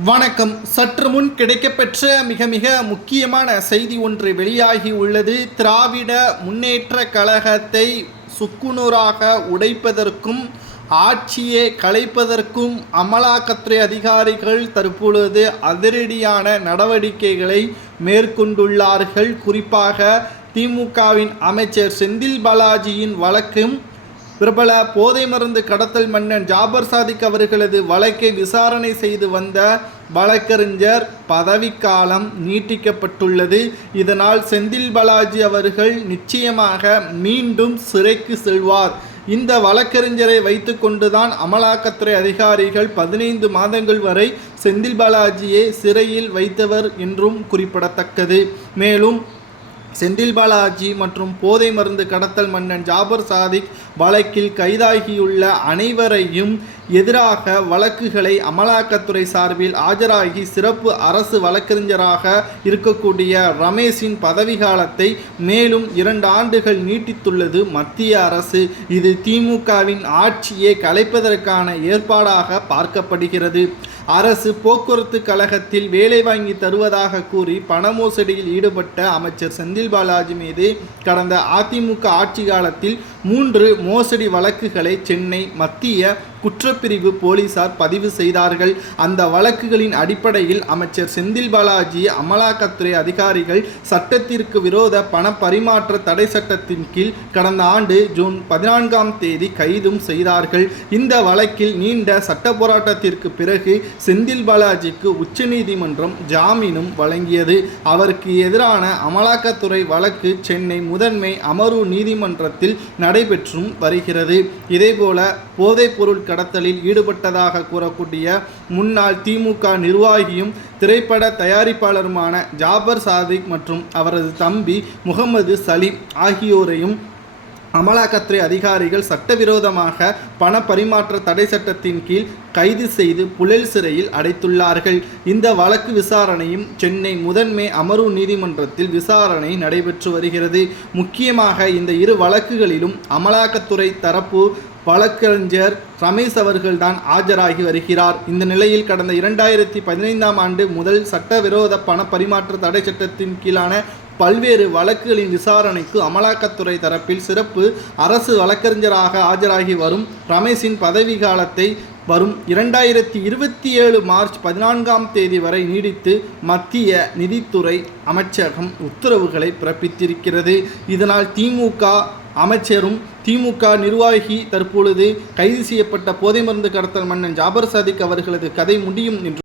வணக்கம். சற்று முன் கிடைக்கப்பெற்ற மிக மிக முக்கியமான செய்தி ஒன்று வெளியாகி உள்ளது. திராவிட முன்னேற்ற கழகத்தை சுக்குநூறாக உடைப்பதற்கும் ஆட்சியை கலைப்பதற்கும் அமலாக்கத்துறை அதிகாரிகள் தற்பொழுது அதிரடியான நடவடிக்கைகளை மேற்கொண்டுள்ளார்கள். குறிப்பாக திமுகவின் அமைச்சர் செந்தில் பாலாஜியின் வழக்கும் பிரபல போதை மருந்து கடத்தல் மன்னன் ஜாபர் சாதிக் அவர்களது வழக்கை விசாரணை செய்து வந்த வழக்கறிஞர் பதவிக்காலம் நீட்டிக்கப்பட்டுள்ளது. இதனால் செந்தில் பாலாஜி அவர்கள் நிச்சயமாக மீண்டும் சிறைக்கு செல்வார். இந்த வழக்கறிஞரை வைத்து கொண்டுதான் அமலாக்கத்துறை அதிகாரிகள் 15 மாதங்கள் வரை செந்தில் பாலாஜியை சிறையில் வைத்தவர் என்றும் குறிப்பிடத்தக்கது. மேலும் செந்தில் பாலாஜி மற்றும் போதை மருந்து கடத்தல் மன்னன் ஜாபர் சாதிக் வழக்கில் கைதாகியுள்ள அனைவரையும் எதிராக வழக்குகளை அமலாக்கத்துறை சார்பில் ஆஜராகி சிறப்பு அரசு வழக்கறிஞராக இருக்கக்கூடிய ரமேஷின் பதவிக்காலத்தை மேலும் 2 ஆண்டுகள் நீட்டித்துள்ளது மத்திய அரசு. இது திமுகவின் ஆட்சியை கலைப்பதற்கான ஏற்பாடாக பார்க்கப்படுகிறது. அரசு போக்குவரத்து கழகத்தில் வேலை வாங்கி தருவதாக கூறி பண மோசடியில் ஈடுபட்ட அமைச்சர் செந்தில் பாலாஜி மீது கடந்த அதிமுக ஆட்சி காலத்தில் 3 மோசடி வழக்குகளை சென்னை மத்திய குற்றப்பிரிவு போலீசார் பதிவு செய்தார்கள். அந்த வழக்குகளின் அடிப்படையில் அமைச்சர் செந்தில் பாலாஜி அமலாக்கத்துறை அதிகாரிகள் சட்டத்திற்கு விரோத பண பரிமாற்ற தடை சட்டத்தின் கீழ் கடந்த ஆண்டு ஜூன் 14ஆம் தேதி கைதும் செய்தார்கள். இந்த வழக்கில் நீண்ட சட்ட போராட்டத்திற்கு பிறகு செந்தில் பாலாஜிக்கு உச்சநீதிமன்றம் ஜாமீனும் வழங்கியது. அவருக்கு எதிரான அமலாக்கத்துறை வழக்கு சென்னை முதன்மை அமர்வு நீதிமன்றத்தில் நடைபெற்றும் வருகிறது. இதேபோல போதைப் பொருள் கடத்தலில் ஈடுபட்டதாக கூறக்கூடிய முன்னாள் திமுக நிர்வாகியும் திரைப்பட தயாரிப்பாளருமான ஜாபர் சாதிக் மற்றும் அவரது தம்பி முகமது சலீம் ஆகியோரையும் அமலாக்கத்துறை அதிகாரிகள் சட்டவிரோதமாக பண பரிமாற்ற தடை சட்டத்தின் கீழ் கைது செய்து புழல் சிறையில் அடைத்துள்ளார்கள். இந்த வழக்கு விசாரணையும் சென்னை முதன்மை அமர்வு நீதிமன்றத்தில் விசாரணை நடைபெற்று வருகிறது. முக்கியமாக இந்த 2 வழக்குகளிலும் அமலாக்கத்துறை தரப்பு வழக்கறிஞர் ரமேஷ் அவர்கள்தான் ஆஜராகி வருகிறார். இந்த நிலையில் கடந்த 2015ஆம் ஆண்டு முதல் சட்டவிரோத பண பரிமாற்ற தடை சட்டத்தின் கீழான பல்வேறு வழக்குகளின் விசாரணைக்கு அமலாக்கத்துறை தரப்பில் சிறப்பு அரசு வழக்கறிஞராக ஆஜராகி வரும் ரமேஷின் பதவி காலத்தை வரும் 2027 மார்ச் 14ஆம் தேதி வரை நீடித்து மத்திய நிதித்துறை அமைச்சகம் உத்தரவுகளை பிறப்பித்திருக்கிறது. இதனால் திமுக அமைச்சரும் திமுக நிர்வாகி தற்பொழுது கைது செய்யப்பட்ட போதை மருந்து கடத்தல் மன்னன் ஜாபர் சாதிக் அவர்களது கதை முடியும் என்று